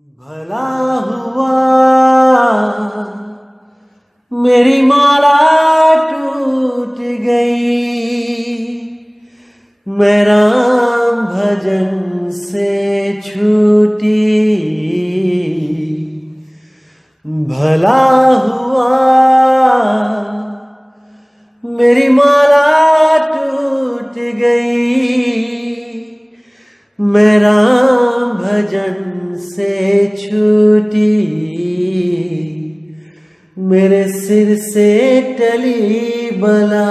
भला हुआ मेरी माला टूट गई, मैं राम भजन से छूटी। भला हुआ मेरी माला टूट गई, मैं राम भजन से छूटी। मेरे सिर से टली बला,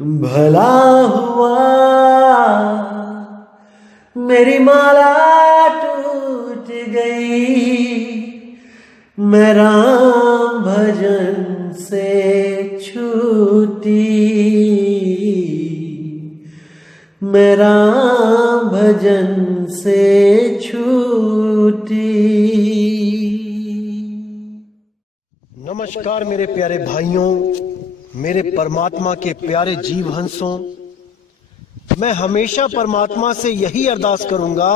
भला हुआ मेरी माला टूट गई, मैं राम भजन से छूटी। मैं राम भजन से छूटी। नमस्कार मेरे प्यारे भाइयों, मेरे परमात्मा के प्यारे जीव हंसों। मैं हमेशा परमात्मा से यही अरदास करूंगा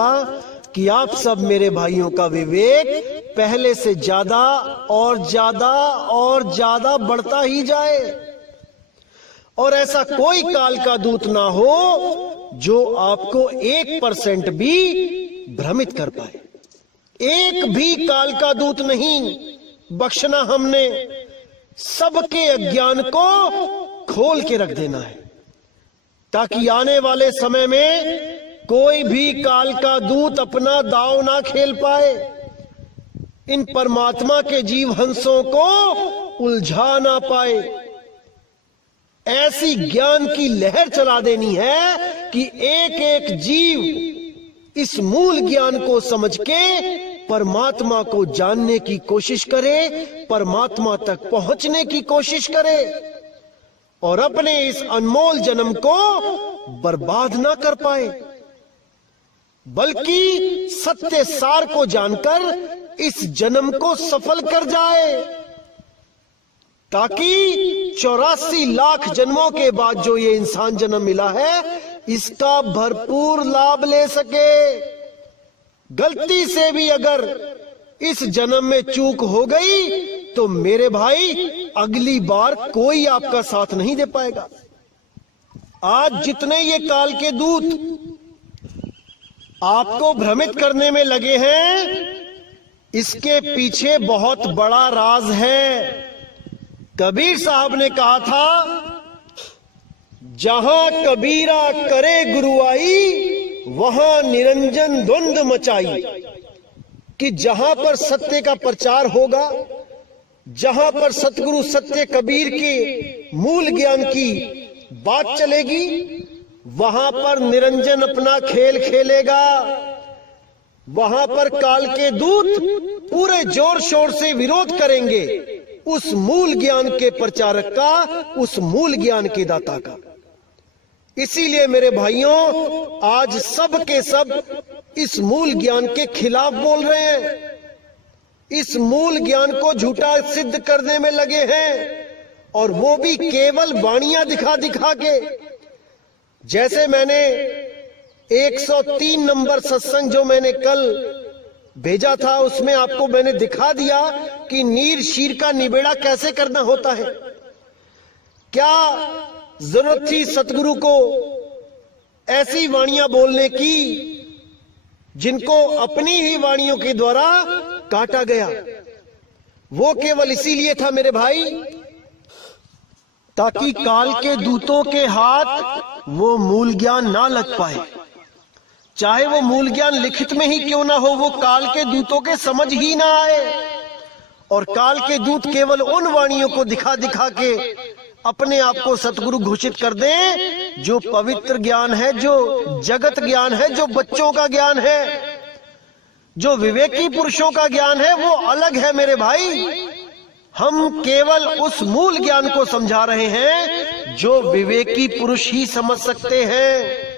कि आप सब मेरे भाइयों का विवेक पहले से ज्यादा और ज्यादा और ज्यादा बढ़ता ही जाए, और ऐसा कोई काल का दूत ना हो जो आपको 1% भी भ्रमित कर पाए। एक भी काल का दूत नहीं बख्शना हमने, सबके अज्ञान को खोल के रख देना है, ताकि आने वाले समय में कोई भी काल का दूत अपना दांव ना खेल पाए, इन परमात्मा के जीव हंसों को उलझा ना पाए। ऐसी ज्ञान की लहर चला देनी है कि एक एक जीव इस मूल ज्ञान को समझ के परमात्मा को जानने की कोशिश करे, परमात्मा तक पहुंचने की कोशिश करे, और अपने इस अनमोल जन्म को बर्बाद ना कर पाए, बल्कि सत्य सार को जानकर इस जन्म को सफल कर जाए, ताकि 84 लाख जन्मों के बाद जो ये इंसान जन्म मिला है इसका भरपूर लाभ ले सके। गलती से भी अगर इस जन्म में चूक हो गई तो मेरे भाई अगली बार कोई आपका साथ नहीं दे पाएगा। आज जितने ये काल के दूत आपको भ्रमित करने में लगे हैं, इसके पीछे बहुत बड़ा राज है। कबीर साहब ने कहा था, जहां कबीरा करे गुरुआई वहां निरंजन द्वंद मचाई, कि जहां पर सत्य का प्रचार होगा, जहां पर सतगुरु सत्य कबीर के मूल ज्ञान की बात चलेगी, वहां पर निरंजन अपना खेल खेलेगा। वहां पर काल के दूत पूरे जोर शोर से विरोध करेंगे उस मूल ज्ञान के प्रचारक का, उस मूल ज्ञान के दाता का। इसीलिए मेरे भाइयों, आज सब के सब इस मूल ज्ञान के खिलाफ बोल रहे हैं, इस मूल ज्ञान को झूठा सिद्ध करने में लगे हैं, और वो भी केवल वाणियां दिखा दिखा के। जैसे मैंने 103 नंबर सत्संग जो मैंने कल भेजा था, उसमें आपको मैंने दिखा दिया कि नीर शीर का निबेड़ा कैसे करना होता है। क्या जरूरत थी सतगुरु को ऐसी वाणियां बोलने की जिनको अपनी ही वाणियों के द्वारा काटा गया? वो केवल इसीलिए था मेरे भाई, ताकि काल के दूतों के हाथ वो मूल ज्ञान ना लग पाए। चाहे वो मूल ज्ञान लिखित में ही क्यों ना हो, वो काल के दूतों के समझ ही ना आए, और काल के दूत केवल उन वाणियों को दिखा दिखा के अपने आप को सतगुरु घोषित कर दें जो पवित्र ज्ञान है, जो जगत ज्ञान है, जो बच्चों का ज्ञान है, जो विवेकी पुरुषों का ज्ञान है, वो अलग है मेरे भाई। हम केवल उस मूल ज्ञान को समझा रहे हैं जो विवेकी पुरुष ही समझ सकते हैं।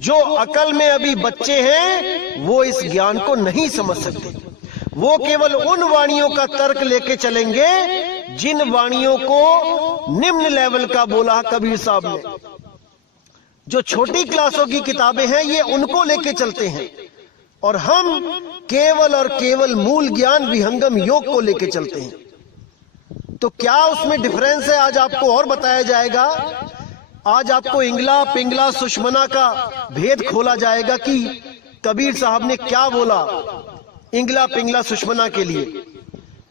जो अकल में अभी बच्चे हैं वो इस ज्ञान को नहीं समझ सकते। वो केवल उन वाणियों का तर्क लेके चलेंगे जिन वाणियों को निम्न लेवल का बोला कबीर साहब ने। जो छोटी क्लासों की किताबें हैं ये उनको लेके चलते हैं, और हम केवल और केवल मूल ज्ञान विहंगम योग को लेके चलते हैं। तो क्या उसमें डिफरेंस है, आज आपको और बताया जाएगा। आज आपको इंगला पिंगला सुषमना का भेद खोला जाएगा कि कबीर साहब ने क्या बोला इंगला पिंगला सुषमना के लिए।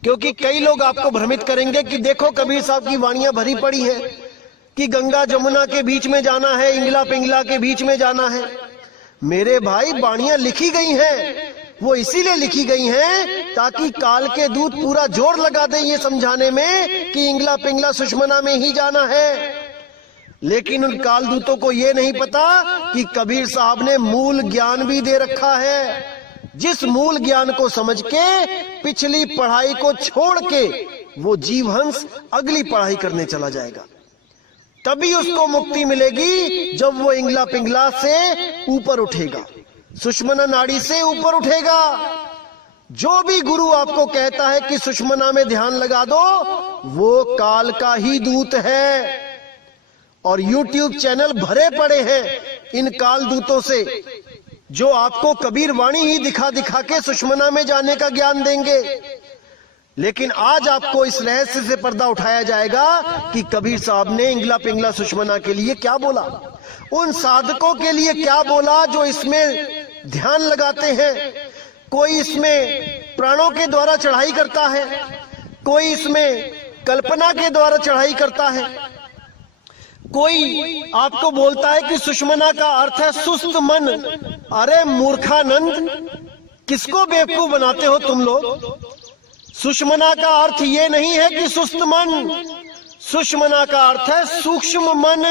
क्योंकि कई लोग आपको भ्रमित करेंगे कि देखो कबीर साहब की वाणियां भरी पड़ी है कि गंगा जमुना के बीच में जाना है, इंगला पिंगला के बीच में जाना है। मेरे भाई, वाणियां लिखी गई हैं, वो इसीलिए लिखी गई हैं ताकि काल के दूत पूरा जोर लगा दें ये समझाने में कि इंगला पिंगला सुषमना में ही जाना है। लेकिन उन काल दूतों को ये नहीं पता कि कबीर साहब ने मूल ज्ञान भी दे रखा है, जिस मूल ज्ञान को समझ के पिछली पढ़ाई को छोड़ के वो जीवहंस अगली पढ़ाई करने चला जाएगा। तभी उसको मुक्ति मिलेगी जब वो इंगला पिंगला से ऊपर उठेगा, सुषमना नाड़ी से ऊपर उठेगा। जो भी गुरु आपको कहता है कि सुषमना में ध्यान लगा दो, वो काल का ही दूत है। और YouTube चैनल भरे पड़े हैं इन काल दूतों से, जो आपको कबीर वाणी ही दिखा दिखा के सुषमना में जाने का ज्ञान देंगे। लेकिन आज आपको इस रहस्य से पर्दा उठाया जाएगा कि कबीर साहब ने इंगला पिंगला सुषमना के लिए क्या बोला, उन साधकों के लिए क्या बोला जो इसमें ध्यान लगाते हैं। कोई इसमें प्राणों के द्वारा चढ़ाई करता है, कोई इसमें कल्पना के द्वारा चढ़ाई करता है, कोई आपको बोलता है कि सुषमना का अर्थ है सुस्त मन। अरे मूर्खानंद, किसको बेवकूफ बनाते हो तुम लोग। सुषमना का अर्थ ये नहीं है कि सुस्त मन, सुषमना का अर्थ है सूक्ष्म मन।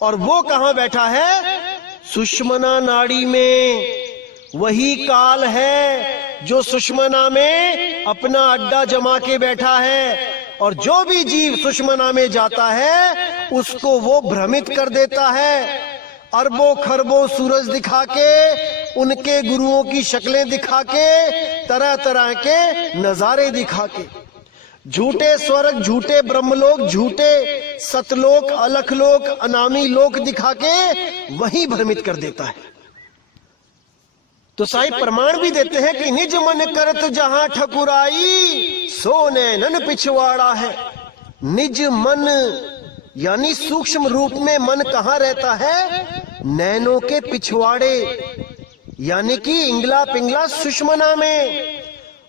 और वो कहां बैठा है? सुषमना नाड़ी में। वही काल है जो सुषमना में अपना अड्डा जमा के बैठा है। और जो भी जीव सुषमना में जाता है उसको वो भ्रमित कर देता है, अरबों खरबों सूरज दिखा के, उनके गुरुओं की शक्लें दिखा के, तरह तरह के नजारे दिखा के, झूठे स्वर्ग, झूठे ब्रह्मलोक, झूठे सतलोक, अलखलोक, अनामी लोक दिखा के वही भ्रमित कर देता है। तो साहिब प्रमाण भी देते हैं कि निज मन करत जहां ठकुराई, सो नैनन पिछवाड़ा है। निज मन यानी सूक्ष्म रूप में मन कहां रहता है? नैनों के पिछवाड़े, यानी कि इंगला पिंगला सुषमना में।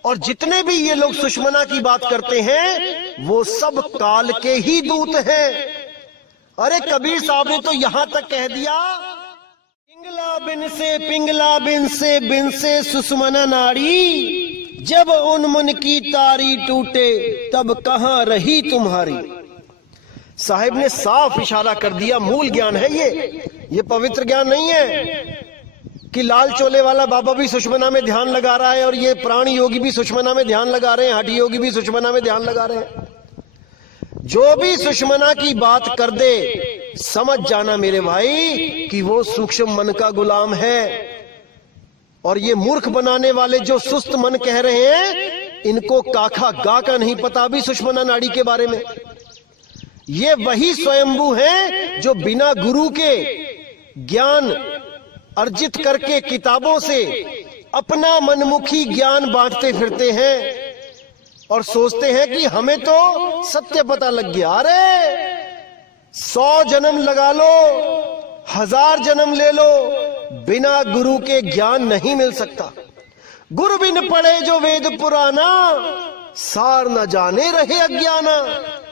और जितने भी ये लोग सुषमना की बात करते हैं वो सब काल के ही दूत हैं। अरे कबीर साहब ने तो यहां तक कह दिया, पिंगला बिन से सुषमना नाड़ी, जब उन्मुन की तारी टूटे तब कहां रही तुम्हारी। साहिब ने साफ इशारा कर दिया, मूल ज्ञान है ये पवित्र ज्ञान नहीं है कि लाल चोले वाला बाबा भी सुषमना में ध्यान लगा रहा है और ये प्राण योगी भी सुषमना में ध्यान लगा रहे हैं, हठी योगी भी सुषमना में ध्यान लगा रहे हैं। जो भी सुषमना की बात कर दे, समझ जाना मेरे भाई कि वो सूक्ष्म मन का गुलाम है। और ये मूर्ख बनाने वाले जो सुस्त मन कह रहे हैं, इनको काखा गा का नहीं पता भी सुषमना नाड़ी के बारे में। ये वही स्वयंभू हैं जो बिना गुरु के ज्ञान अर्जित करके किताबों से अपना मनमुखी ज्ञान बांटते फिरते हैं और सोचते हैं कि हमें तो सत्य पता लग गया। अरे 100 जन्म लगा लो, 1000 जन्म ले लो, बिना गुरु के ज्ञान नहीं मिल सकता। गुरु बिन पढ़े जो वेद पुराना, सार न जाने रहे अज्ञाना।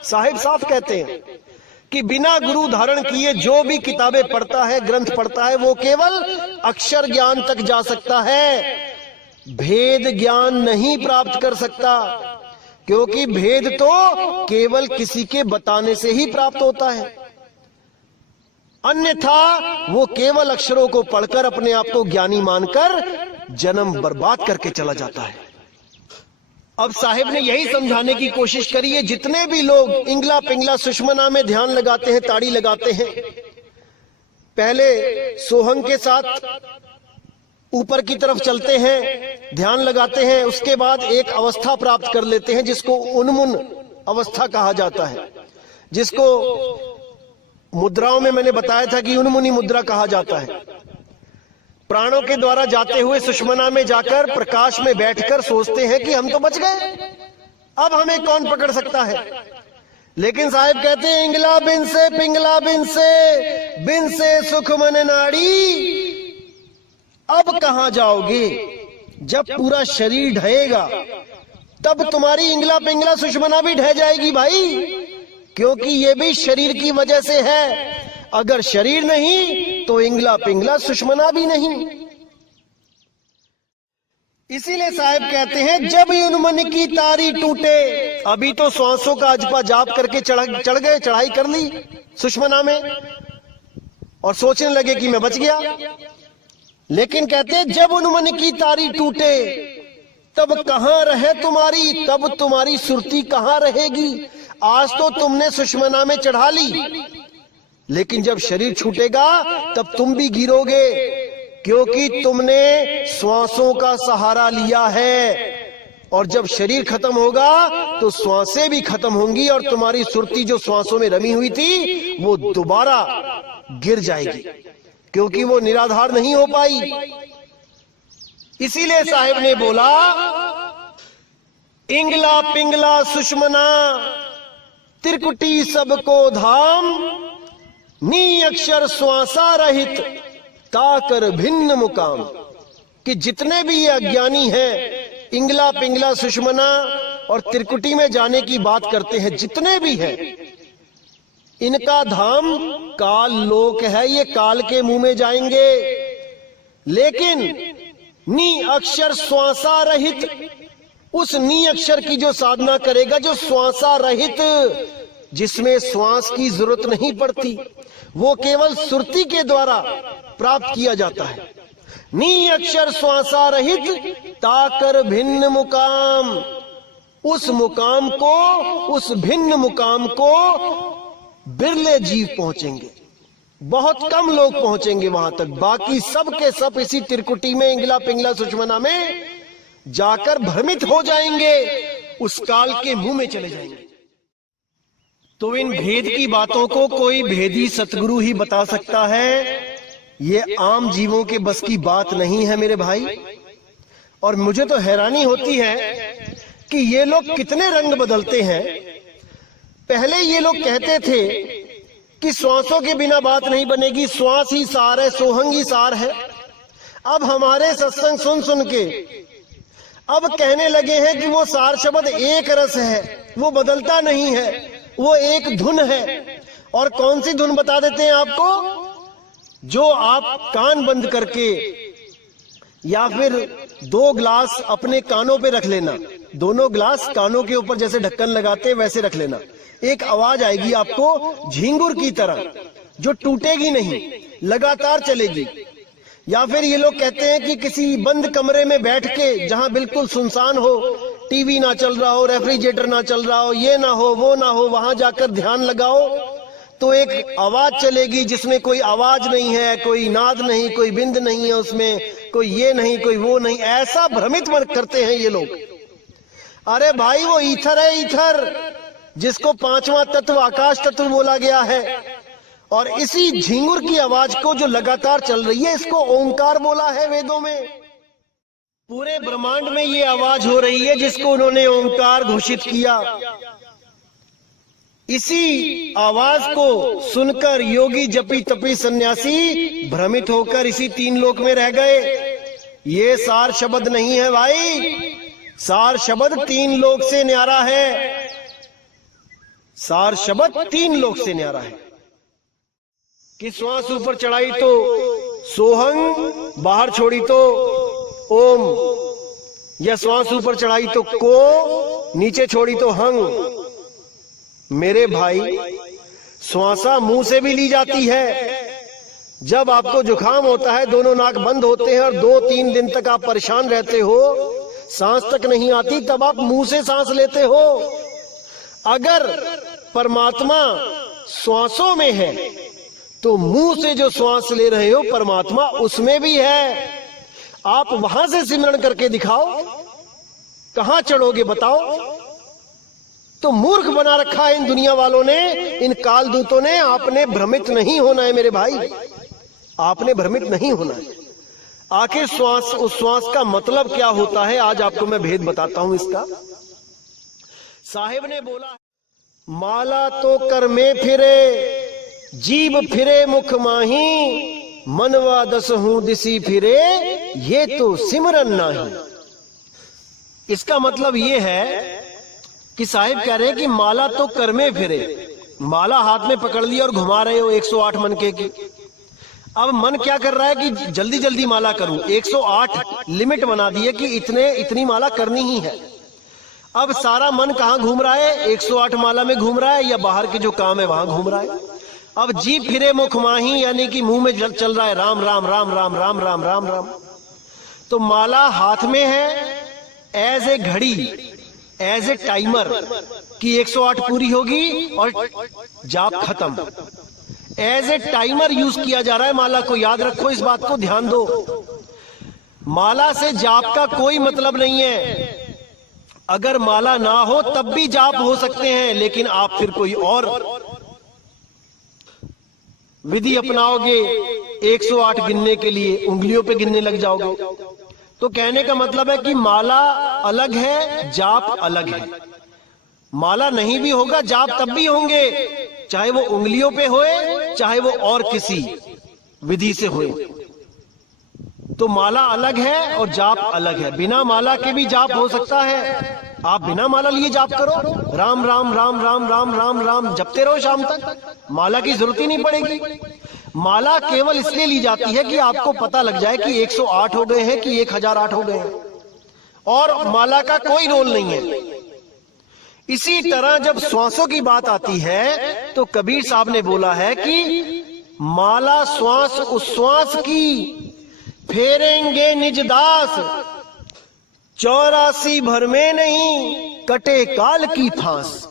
साहिब साफ कहते हैं कि बिना गुरु धारण किए जो भी किताबें पढ़ता है, ग्रंथ पढ़ता है, वो केवल अक्षर ज्ञान तक जा सकता है, भेद ज्ञान नहीं प्राप्त कर सकता। क्योंकि भेद तो केवल किसी के बताने से ही प्राप्त होता है, अन्यथा वो केवल अक्षरों को पढ़कर अपने आप को ज्ञानी मानकर जन्म बर्बाद करके चला जाता है। अब साहिब ने यही समझाने की कोशिश करी है, जितने भी लोग इंगला पिंगला सुषमना में ध्यान लगाते हैं, ताड़ी लगाते हैं, पहले सोहंग के साथ ऊपर की तरफ चलते हैं, ध्यान लगाते हैं, उसके बाद एक अवस्था प्राप्त कर लेते हैं जिसको उन्मुन अवस्था कहा जाता है, जिसको मुद्राओं में मैंने बताया था कि उन्मुनी मुद्रा कहा जाता है। प्राणों के द्वारा जाते हुए सुषमना में जाकर प्रकाश में बैठकर सोचते हैं कि हम तो बच गए, अब हमें कौन पकड़ सकता है। लेकिन साहिब कहते हैं इंगला बिन से पिंगला बिन से सुख मन नाड़ी। अब कहां जाओगे? जब पूरा शरीर ढहेगा तब तुम्हारी इंगला पिंगला सुषमना भी ढह जाएगी भाई, क्योंकि ये भी शरीर की वजह से है। अगर शरीर नहीं तो इंगला पिंगला सुषमना भी नहीं। इसीलिए साहब कहते हैं जब यूं मन की तारी टूटे। अभी तो श्वासों का अजपा जाप करके चढ़ गए, चढ़ाई कर ली सुषमना में और सोचने लगे कि मैं बच गया। लेकिन कहते हैं जब उन मन की तारी टूटे तब कहां रहे तुम्हारी, तब तुम्हारी सुरती कहां रहेगी। आज तो तुमने सुषमना में चढ़ा ली, लेकिन जब शरीर छूटेगा तब तुम भी गिरोगे, क्योंकि तुमने श्वासों का सहारा लिया है। और जब शरीर खत्म होगा तो श्वासें भी खत्म होंगी और तुम्हारी सुरती जो श्वासों में रमी हुई थी वो दोबारा गिर जाएगी, क्योंकि वो निराधार नहीं हो पाई। इसीलिए साहिब ने बोला इंगला पिंगला सुषमना त्रिकुटी सबको धाम, नी अक्षर श्वासा रहित ताकर भिन्न मुकाम। कि जितने भी ये अज्ञानी हैं इंगला पिंगला सुषमना और त्रिकुटी में जाने की बात करते हैं, जितने भी हैं, इनका धाम काल लोक है, ये काल के मुंह में जाएंगे। लेकिन नी अक्षर श्वासा रहित, उस नी अक्षर की जो साधना करेगा, जो श्वासा रहित, जिसमें श्वास की जरूरत नहीं पड़ती, वो केवल सुरती के द्वारा प्राप्त किया जाता है। नी अक्षर श्वासा रहित ताकर भिन्न मुकाम, उस मुकाम को, उस भिन्न मुकाम को बिरले जीव पहुंचेंगे, बहुत कम लोग पहुंचेंगे वहां तक। बाकी सब के सब इसी त्रिकुटी में इंगला पिंगला सुषमना में जाकर भ्रमित हो जाएंगे, उस काल के मुंह में चले जाएंगे। तो इन भेद की बातों को कोई भेदी सतगुरु ही बता सकता है, ये आम जीवों के बस की बात नहीं है मेरे भाई। और मुझे तो हैरानी होती है कि ये लोग कितने रंग बदलते हैं। पहले ये लोग कहते थे कि श्वासों के बिना बात नहीं बनेगी, श्वास ही सार है, सोहंग ही सार है। अब हमारे सत्संग सुन सुन के अब कहने लगे हैं कि वो सार शब्द एक रस है, वो बदलता नहीं है, वो एक धुन है। और कौन सी धुन बता देते हैं आपको? जो आप कान बंद करके या फिर 2 ग्लास अपने कानों पे रख लेना, दोनों ग्लास कानों के ऊपर जैसे ढक्कन लगाते वैसे रख लेना, एक आवाज आएगी आपको झिंगुर की तरह, जो टूटेगी नहीं, लगातार चलेगी। या फिर ये लोग कहते हैं कि किसी बंद कमरे में बैठ के, जहां बिल्कुल सुनसान हो, टीवी ना चल रहा हो, रेफ्रिजरेटर ना चल रहा हो, ये ना हो वो ना हो, वहां जाकर ध्यान लगाओ तो एक आवाज चलेगी जिसमें कोई आवाज नहीं है, कोई नाद नहीं, कोई बिंद नहीं है उसमें, कोई ये नहीं कोई वो नहीं। ऐसा भ्रमित करते हैं ये लोग। अरे भाई वो ईथर है, ईथर, जिसको 5वां तत्व आकाश तत्व बोला गया है। और इसी झिंगुर की आवाज को जो लगातार चल रही है, इसको ओंकार बोला है वेदों में। पूरे ब्रह्मांड में ये आवाज हो रही है जिसको उन्होंने ओंकार घोषित किया। इसी आवाज को सुनकर योगी जपी तपी सन्यासी भ्रमित होकर इसी 3 लोक में रह गए। ये सार शब्द नहीं है भाई, सार शब्द 3 लोक से न्यारा है, सार शब्द 3 लोक से न्यारा है। कि श्वास ऊपर चढ़ाई तो सोहंग, बाहर छोड़ी तो ओम, या श्वास ऊपर चढ़ाई तो को, नीचे छोड़ी तो हंग। मेरे भाई श्वासा मुंह से भी ली जाती है। जब आपको जुकाम होता है, दोनों नाक बंद होते हैं और 2-3 दिन तक आप परेशान रहते हो, सांस तक नहीं आती, तब आप मुंह से सांस लेते हो। अगर परमात्मा श्वासों में है तो मुंह से जो श्वास ले रहे हो परमात्मा उसमें भी है। आप वहां से सिमरण करके दिखाओ, कहां चढ़ोगे बताओ। तो मूर्ख बना रखा है इन दुनिया वालों ने, इन कालदूतों ने। आपने भ्रमित नहीं होना है मेरे भाई, आपने भ्रमित नहीं होना है। आखिर श्वास, उस श्वास का मतलब क्या होता है, आज आपको मैं भेद बताता हूं इसका। साहिब ने बोला, माला तो कर में फिरे, जीभ फिरे मुख माही, मनवा दस हूं दिसी फिरे, ये तो सिमरन नाही। इसका मतलब ये है कि साहिब कह रहे हैं कि माला तो कर में फिरे, माला हाथ में पकड़ ली और घुमा रहे हो 108 मनके की। अब मन क्या कर रहा है कि जल्दी जल्दी माला करूं, 108 लिमिट बना दी है कि इतनी माला करनी ही है। अब सारा मन कहां घूम रहा है, 108 माला में घूम रहा है या बाहर के जो काम है वहां घूम रहा है। अब जीभ फिरे मुख माही, यानी कि मुंह में चल रहा है राम राम राम राम राम राम राम राम। तो माला हाथ में है एज ए घड़ी, एज ए टाइमर कि 108 पूरी होगी और जाप खत्म। एज ए टाइमर यूज किया जा रहा है माला को, याद रखो, इस बात को ध्यान दो। माला से जाप का कोई मतलब नहीं है। अगर माला ना हो तब भी जाप हो सकते हैं, लेकिन आप फिर कोई और विधि अपनाओगे 108 गिनने के लिए, उंगलियों पे गिनने लग जाओगे। तो कहने का मतलब है कि माला अलग है, जाप अलग है। माला नहीं भी होगा, जाप तब भी होंगे, चाहे वो उंगलियों पे होए, चाहे वो और किसी विधि से होए। तो माला अलग है और जाप अलग है। बिना माला के भी जाप हो सकता है। आप बिना माला लिए जाप करो, राम राम राम राम राम राम राम जपते रहो शाम तक, माला की जरूरत ही नहीं पड़ेगी। माला केवल इसलिए ली जाती है कि आपको पता लग जाए कि 108 हो गए हैं कि 1008 हो गए हैं, और माला का कोई रोल नहीं है। इसी तरह जब श्वासों की बात आती है तो कबीर साहब ने बोला है कि माला श्वास उश्वास की, फेरेंगे निज दास, 84 भर में नहीं कटे काल की फांस।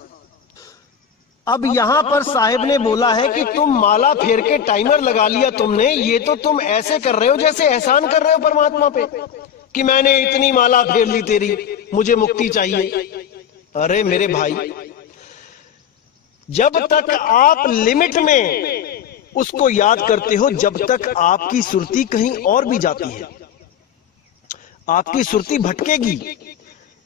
अब यहां पर साहिब ने बोला है कि तुम माला फेर के टाइमर लगा लिया तुमने, ये तो तुम ऐसे कर रहे हो जैसे एहसान कर रहे हो परमात्मा पे कि मैंने इतनी माला फेर ली तेरी, मुझे मुक्ति चाहिए। अरे मेरे भाई, जब तक आप लिमिट में उसको याद करते हो, जब तक आपकी सुरती कहीं और भी जाती है, आपकी सुरती भटकेगी।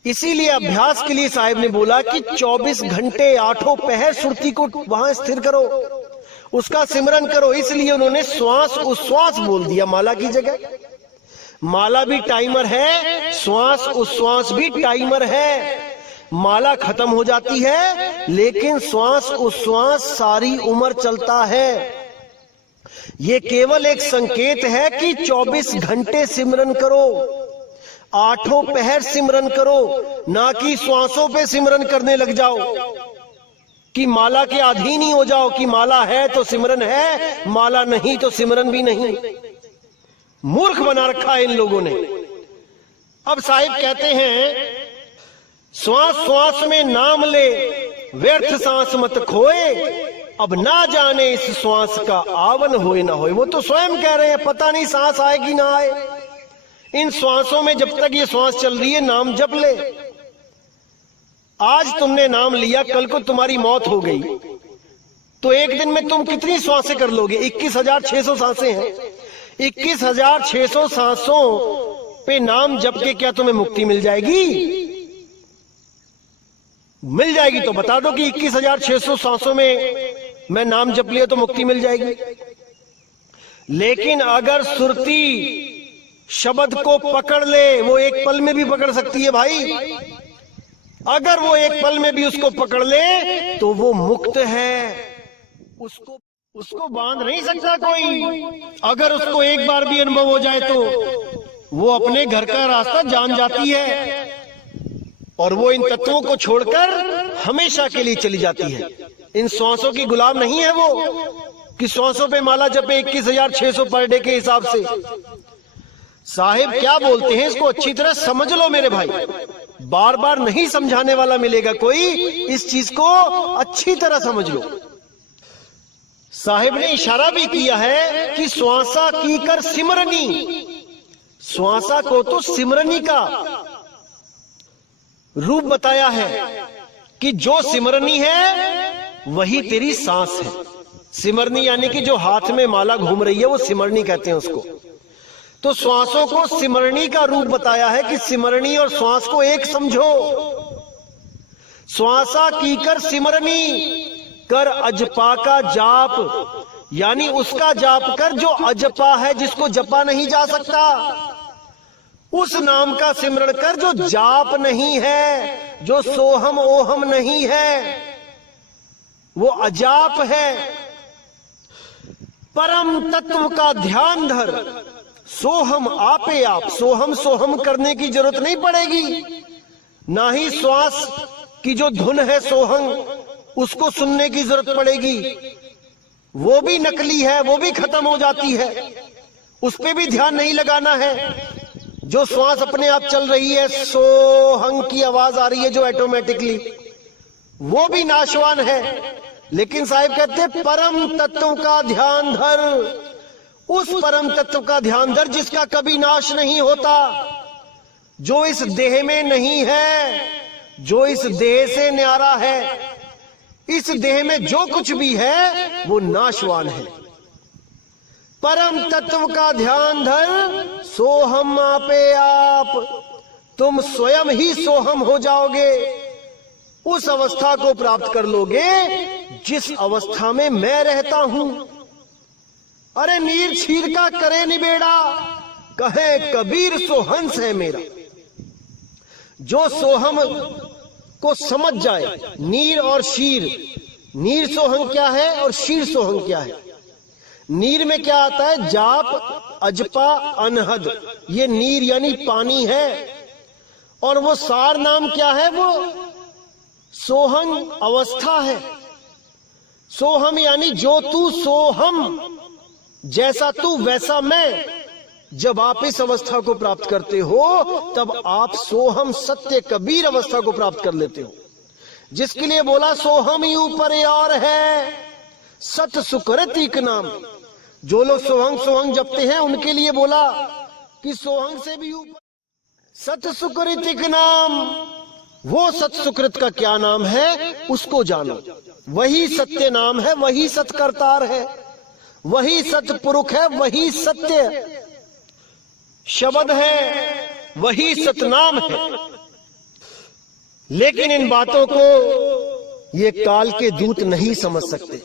इसीलिए अभ्यास के लिए साहिब ने बोला कि 24 घंटे 8 पहर सुरती को वहां स्थिर करो, उसका सिमरन करो। इसलिए उन्होंने श्वास उश्वास बोल दिया माला की जगह। माला भी टाइमर है, श्वास उश्वास भी टाइमर है। माला खत्म हो जाती है लेकिन श्वास उश्वास सारी उम्र चलता है। ये केवल एक संकेत है कि 24 घंटे सिमरन करो, 8 पहर सिमरन करो, ना कि श्वासों पे सिमरन करने लग जाओ कि माला के अधीन ही हो जाओ कि माला है तो सिमरन है, माला नहीं तो सिमरन भी नहीं। मूर्ख बना रखा है इन लोगों ने। अब साहिब कहते हैं, श्वास श्वास में नाम ले, व्यर्थ सांस मत खोए, अब ना जाने इस श्वास का आवन होए ना होए। वो तो स्वयं कह रहे हैं, पता नहीं सांस आएगी ना आए। इन श्वासों में जब तक ये श्वास चल रही है नाम जप ले। आज तुमने नाम लिया, कल को तुम्हारी मौत हो गई तो एक दिन में तुम कितनी श्वासें कर लोगे? 21,600 सांसें हैं। 21,600 सांसों पे नाम जप के क्या तुम्हें मुक्ति मिल जाएगी? मिल जाएगी तो बता दो कि 21,600 सांसों में मैं नाम जप लिया तो मुक्ति मिल जाएगी। लेकिन अगर सुरती शब्द को पकड़ ले, वो एक पल में भी पकड़ सकती है भाई। अगर वो एक पल में भी उसको पकड़ ले तो वो मुक्त है, उसको बांध नहीं सकता कोई। अगर उसको एक बार भी अनुभव हो जाए तो वो अपने घर का रास्ता जान जाती है और वो इन तत्वों को छोड़कर हमेशा के लिए चली जाती है। इन श्वासों की गुलाम नहीं है वो कि श्वासों पे माला जपे 21,600 पर डे के हिसाब से। साहिब क्या बोलते हैं, इसको अच्छी तरह समझ लो मेरे भाई। बार बार नहीं समझाने वाला मिलेगा कोई, इस चीज को अच्छी तरह समझ लो। साहिब ने इशारा भी किया है कि श्वासा की कर सिमरनी, श्वासा को तो सिमरनी का रूप बताया है कि जो सिमरनी है वही तेरी सांस है। सिमरनी यानी कि जो हाथ में माला घूम रही है वो सिमरनी कहते हैं उसको। तो श्वासों को सिमरणी का रूप बताया है कि सिमरणी और श्वास को एक समझो। श्वासा कीकर सिमरणी, कर अजपा का जाप, यानी उसका जाप कर जो अजपा है, जिसको जपा नहीं जा सकता। उस नाम का सिमरण कर जो जाप नहीं है, जो सोहम ओहम नहीं है, वो अजाप है। परम तत्व का ध्यान धर, सोहम आपे आप। सोहम सोहम करने की जरूरत नहीं पड़ेगी, ना ही श्वास की जो धुन है सोहम, उसको सुनने की जरूरत पड़ेगी। वो भी नकली है, वो भी खत्म हो जाती है, उस पे भी ध्यान नहीं लगाना है। जो श्वास अपने आप चल रही है, सोहंग की आवाज आ रही है जो ऑटोमेटिकली, वो भी नाशवान है। लेकिन साहिब कहते परम तत्व का ध्यान धर, उस परम तत्व का ध्यान धर जिसका कभी नाश नहीं होता, जो इस देह में नहीं है, जो इस देह से न्यारा है। इस देह में जो कुछ भी है वो नाशवान है। परम तत्व का ध्यान धर, सोहम आपे आप। तुम स्वयं ही सोहम हो जाओगे, उस अवस्था को प्राप्त कर लोगे जिस अवस्था में मैं रहता हूं। अरे नीर छीर का करे निबेड़ा, कहे कबीर सोहंस है मेरा। जो सोहम को समझ जाए, नीर और शीर, नीर सोहंग क्या है और शीर सोहंग क्या है। नीर में क्या आता है, जाप अजपा अनहद, ये नीर यानी पानी है। और वो सार नाम क्या है, वो सोहंग अवस्था है। सोहम यानी जो तू, सोहम जैसा तू वैसा मैं। जब आप इस अवस्था को प्राप्त करते हो तब आप सोहम सत्य कबीर अवस्था को प्राप्त कर लेते हो, जिसके लिए बोला सोहम ही ऊपर और है, सत सुकृतिक नाम। जो लोग सोहंग सोहंग जपते हैं उनके लिए बोला कि सोहंग से भी ऊपर सत सुकृतिक नाम। वो सत सुकृत का क्या नाम है उसको जानो, वही सत्य नाम है, वही सत्कर्तार है, वही सतपुरुष है, वही सत्य शब्द है, वही सतनाम है। लेकिन इन बातों को ये काल के दूत नहीं समझ सकते,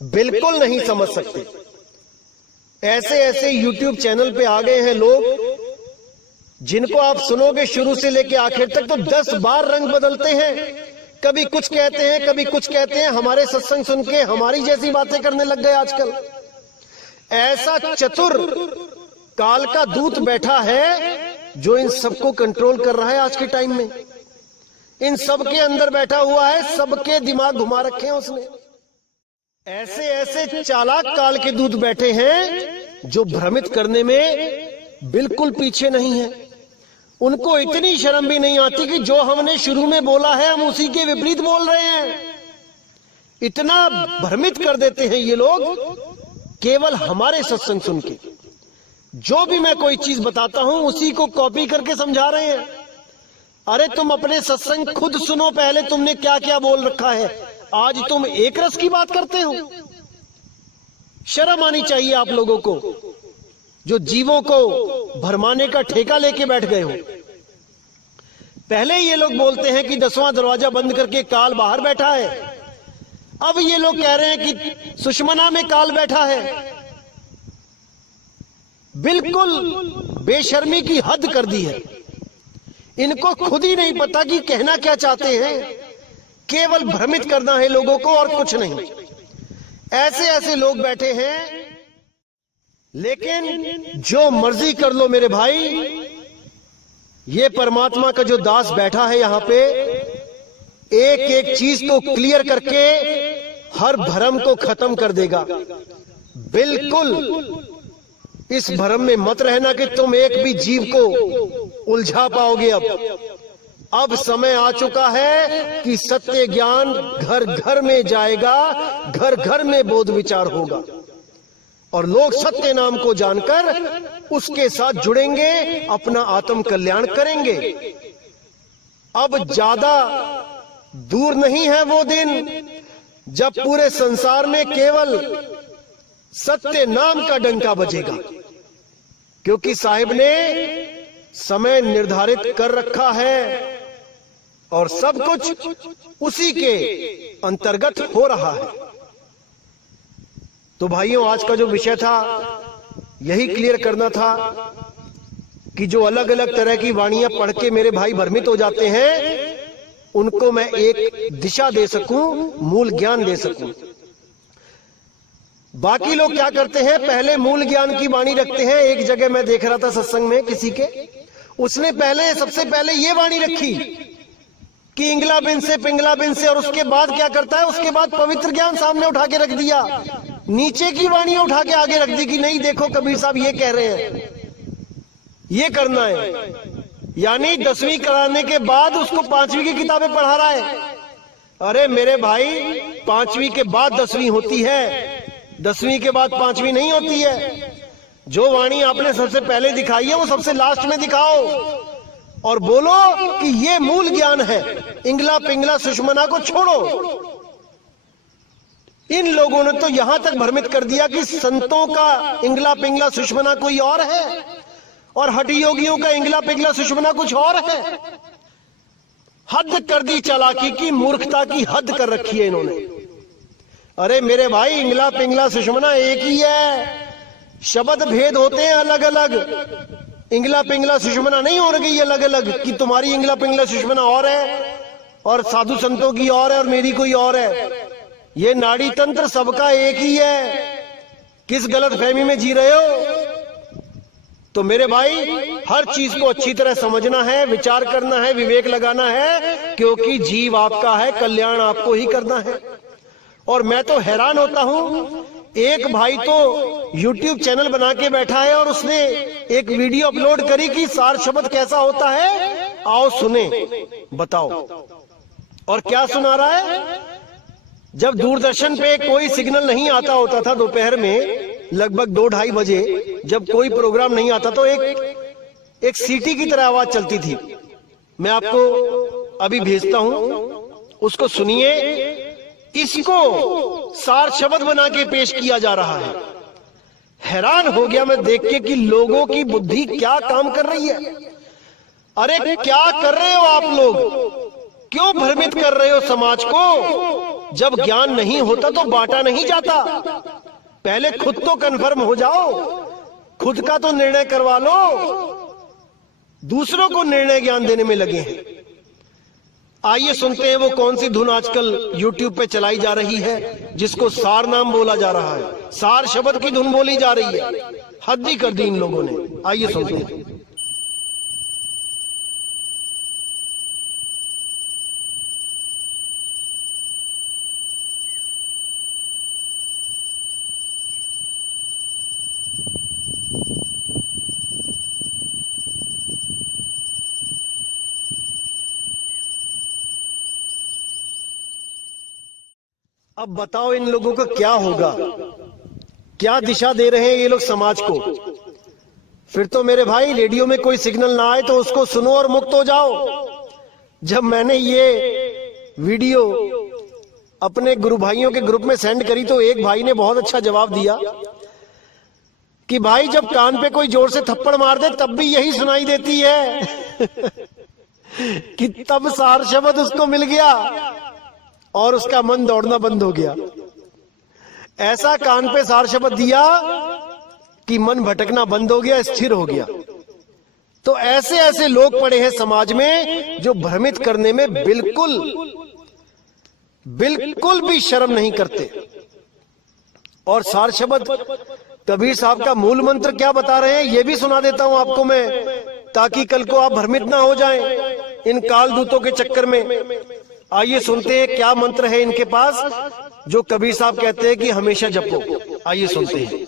बिल्कुल नहीं समझ सकते। ऐसे ऐसे YouTube चैनल पे आ गए हैं लोग, जिनको आप सुनोगे शुरू से लेके आखिर तक तो 10 बार रंग बदलते हैं। कभी कुछ कहते हैं, कभी कुछ कहते हैं। हमारे सत्संग सुन के हमारी जैसी बातें करने लग गए आजकल। ऐसा चतुर काल का दूत बैठा है जो इन सबको कंट्रोल कर रहा है आज के टाइम में। इन सबके अंदर बैठा हुआ है, सबके दिमाग घुमा रखे हैं उसने। ऐसे ऐसे चालाक काल के दूत बैठे हैं जो भ्रमित करने में बिल्कुल पीछे नहीं है। उनको इतनी शर्म भी नहीं आती कि जो हमने शुरू में बोला है हम उसी के विपरीत बोल रहे हैं। इतना भ्रमित कर देते हैं ये लोग केवल हमारे सत्संग सुन के। जो भी मैं कोई चीज बताता हूं उसी को कॉपी करके समझा रहे हैं। अरे तुम अपने सत्संग खुद सुनो, पहले तुमने क्या क्या बोल रखा है। आज तुम एक रस की बात करते हो। शर्म आनी चाहिए आप लोगों को जो जीवों को भरमाने का ठेका लेके बैठ गए हो। पहले ये लोग बोलते हैं कि 10वां दरवाजा बंद करके काल बाहर बैठा है। अब ये लोग कह रहे हैं कि सुषमना में काल बैठा है। बिल्कुल बेशर्मी की हद कर दी है। इनको खुद ही नहीं पता कि कहना क्या चाहते हैं, केवल भ्रमित करना है लोगों को और कुछ नहीं। ऐसे ऐसे लोग बैठे हैं। लेकिन जो मर्जी कर लो मेरे भाई, ये परमात्मा का जो दास बैठा है यहां पे, एक एक चीज को क्लियर करके हर भ्रम को खत्म कर देगा। बिल्कुल इस भ्रम में मत रहना कि तुम एक भी जीव को उलझा पाओगे। अब समय आ चुका है कि सत्य ज्ञान घर घर में जाएगा, घर घर में बोध विचार होगा और लोग सत्य नाम को जानकर उसके साथ जुड़ेंगे, अपना आत्म कल्याण करेंगे। अब ज्यादा दूर नहीं है वो दिन जब पूरे संसार में केवल सत्य नाम का डंका बजेगा। क्योंकि साहिब ने समय निर्धारित कर रखा है और सब कुछ उसी के अंतर्गत हो रहा है। तो भाइयों, आज का जो विषय था यही क्लियर करना था कि जो अलग अलग तरह की वाणियां पढ़ के मेरे भाई भ्रमित हो जाते हैं, उनको मैं एक दिशा दे सकूं, मूल ज्ञान दे सकूं। बाकी लोग क्या करते हैं, पहले मूल ज्ञान की वाणी रखते हैं। एक जगह मैं देख रहा था सत्संग में किसी के, उसने सबसे पहले ये वाणी रखी कि इंगला बिन से पिंगला बिन से, और उसके बाद क्या करता है, उसके बाद पवित्र ज्ञान सामने उठा के रख दिया, नीचे की वाणी उठा के आगे रख दी कि नहीं देखो कबीर साहब ये कह रहे हैं, ये करना है। यानी 10वीं कराने के बाद उसको 5वीं की किताबें पढ़ा रहा है। अरे मेरे भाई, 5वीं के बाद 10वीं होती है, 10वीं के बाद 5वीं नहीं होती है। जो वाणी आपने सबसे पहले दिखाई है वो सबसे लास्ट में दिखाओ और बोलो कि ये मूल ज्ञान है। इंगला पिंगला सुषमना को छोड़ो। इन लोगों ने तो यहां तक भ्रमित कर दिया कि संतों का इंगला पिंगला सुषमना कोई और है और हठी योगियों का इंगला पिंगला सुषमना कुछ और है। हद कर दी चालाकी की, मूर्खता की हद कर रखी है इन्होंने। अरे मेरे भाई, इंगला पिंगला सुषमना एक ही है, शब्द भेद होते हैं अलग अलग। इंगला पिंगला सुषमना नहीं हो रही अलग अलग कि तुम्हारी इंगला पिंगला सुषमना और है और साधु संतों की और है और मेरी कोई और है। ये नाड़ी तंत्र सबका एक ही है। किस गलत फहमी में जी रहे हो? तो मेरे भाई, हर चीज को अच्छी तरह समझना है, विचार करना है, विवेक लगाना है, क्योंकि जीव आपका है, कल्याण आपको ही करना है। और मैं तो हैरान होता हूं, एक भाई तो YouTube चैनल बना के बैठा है और उसने एक वीडियो अपलोड करी कि सार शब्द कैसा होता है, आओ सुने, बताओ। और क्या सुना रहा है? जब दूरदर्शन पे कोई सिग्नल नहीं आता होता था दोपहर में लगभग 2-2:30 बजे, जब कोई प्रोग्राम नहीं आता तो एक सीटी की तरह आवाज चलती थी। मैं आपको अभी भेजता हूं, उसको सुनिए। इसको सार शब्द बना के पेश किया जा रहा है। हैरान हो गया मैं देख के कि लोगों की बुद्धि क्या काम कर रही है। अरे क्या कर रहे हो आप लोग? क्यों भ्रमित कर रहे हो समाज को? जब ज्ञान नहीं होता तो बांटा नहीं जाता। पहले खुद तो कन्फर्म हो जाओ, खुद का तो निर्णय करवा लो। दूसरों को निर्णय ज्ञान देने में लगे हैं। आइए सुनते हैं वो कौन सी धुन आजकल YouTube पे चलाई जा रही है, जिसको सार नाम बोला जा रहा है। सार शब्द की धुन बोली जा रही है। हद ही कर दी इन लोगों ने। आइए सुनते हैं। अब बताओ इन लोगों का क्या होगा? क्या दिशा दे रहे हैं ये लोग समाज को? फिर तो मेरे भाई, रेडियो में कोई सिग्नल ना आए तो उसको सुनो और मुक्त हो जाओ। जब मैंने ये वीडियो अपने गुरु भाइयों के ग्रुप में सेंड करी तो एक भाई ने बहुत अच्छा जवाब दिया कि भाई, जब कान पे कोई जोर से थप्पड़ मार दे तब भी यही सुनाई देती है कि तब सार शब्द उसको मिल गया और उसका मन दौड़ना बंद हो गया। ऐसा कान पे सार शब्द दिया कि मन भटकना बंद हो गया, स्थिर हो गया। तो ऐसे ऐसे लोग पड़े हैं समाज में जो भ्रमित करने में बिल्कुल भी शर्म नहीं करते। और सार शब्द कबीर साहब का मूल मंत्र क्या बता रहे हैं ये भी सुना देता हूं आपको मैं, ताकि कल को आप भ्रमित ना हो जाएं इन काल दूतों के चक्कर में। आइए सुनते हैं क्या मंत्र है इनके पास जो कबीर साहब कहते हैं कि हमेशा जपो। आइए सुनते हैं।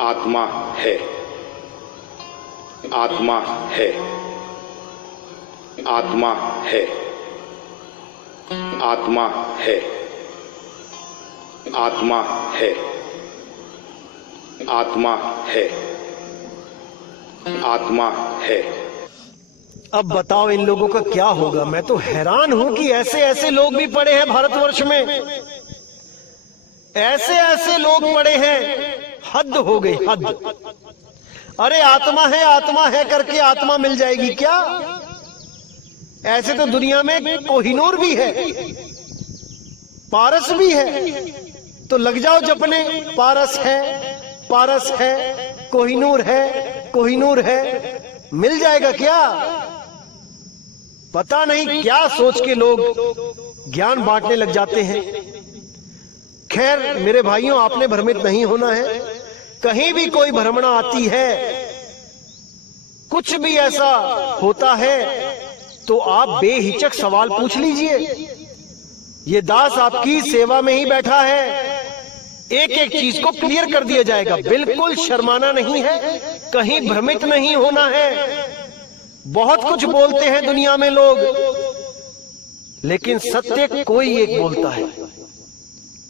आत्मा है, आत्मा है, आत्मा है, आत्मा है, आत्मा है, आत्मा है, आत्मा है। अब बताओ इन लोगों का क्या होगा? मैं तो हैरान हूं कि ऐसे ऐसे लोग भी पड़े हैं भारतवर्ष में। ऐसे ऐसे लोग पड़े हैं, हद हो गई, हद। अरे आत्मा है करके आत्मा मिल जाएगी क्या? ऐसे तो दुनिया में कोहिनूर भी है, पारस भी है, तो लग जाओ जपने। पारस है, कोहिनूर है, मिल जाएगा क्या? पता नहीं क्या सोच के लोग ज्ञान बांटने लग जाते हैं। खैर मेरे भाइयों, आपने भ्रमित नहीं होना है। कहीं भी कोई भ्रमणा आती है, कुछ भी ऐसा होता है, तो आप बेहिचक सवाल पूछ लीजिए। ये दास आपकी सेवा में ही बैठा है, एक एक चीज को क्लियर कर दिया जाएगा। बिल्कुल शर्माना नहीं है, कहीं भ्रमित नहीं होना है। बहुत कुछ बोलते हैं दुनिया में लोग, लेकिन सत्य कोई एक बोलता है।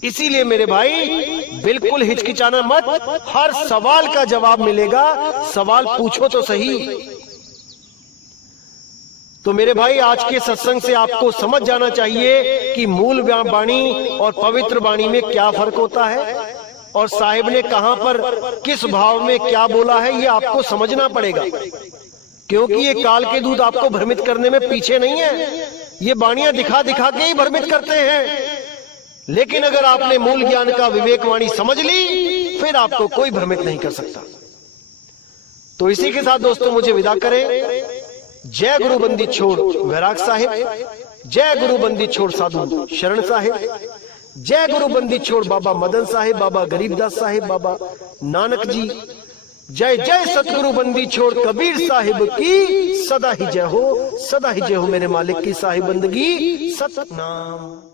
इसीलिए मेरे भाई बिल्कुल हिचकिचाना मत, हर सवाल का जवाब मिलेगा। सवाल पूछो तो सही। तो मेरे भाई, आज के सत्संग से आपको समझ जाना चाहिए कि मूल वाणी और पवित्र वाणी में क्या फर्क होता है, और साहिब ने कहां पर किस भाव में क्या बोला है, ये आपको समझना पड़ेगा। क्योंकि ये काल के दूत आपको भ्रमित करने में पीछे नहीं है। ये वाणियां दिखा दिखा के ही भ्रमित करते हैं। लेकिन अगर आपने मूल ज्ञान का विवेक वाणी समझ ली, फिर आपको कोई भ्रमित नहीं कर सकता। तो इसी के साथ दोस्तों मुझे विदा करें। जय गुरु बंदी छोड़ वैराग साहिब, जय गुरु बंदी छोड़ साधु शरण साहिब, जय गुरु बंदी छोड़ बाबा मदन साहिब, बाबा गरीबदास साहिब, बाबा नानक जी। जय जय सतगुरु बंदी छोड़ कबीर साहिब की सदा ही जय हो, सदा ही जय हो मेरे मालिक की साहिब बंदगी सतनाम।